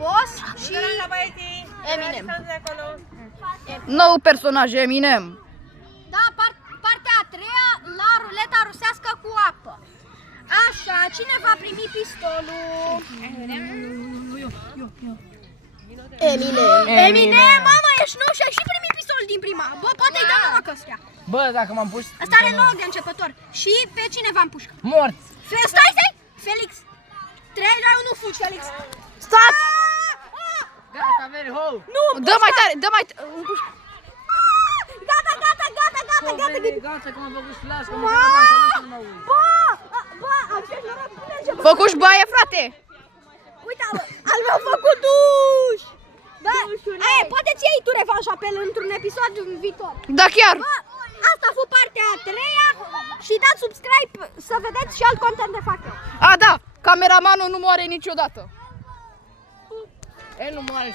Boss și Eminem. Nou personaj, Eminem. Da, partea a treia la ruleta rusească cu apă. Așa, cine va primi pistolul? Eminem, mamă, ești nou și ai și primit pistolul din prima. Bă, poate îi dăm numai căstea. Bă, dacă m-am pus... Asta are 9 de începător. Și pe cine v-am pușcă? Morți! Stai! Felix! 3, 2, 1, fugi, Felix! Stați! Gata, very ho! Nu, Dă mai tare, dă mai... Gata! Gata, că m-am făcut flash, că m-am făcut pantalon să nu mă uit. Bă, acest noroc pune începător. Făcuși baie, frate! Uite, al meu făcut duș! Bă, poate ți iei tu revanșa pe el într-un episod viitor. Da, chiar! Bă, asta a fost partea a treia și dați subscribe să vedeți și alt content de fac eu. A, da! Cameramanul nu moare niciodată. El nu moare.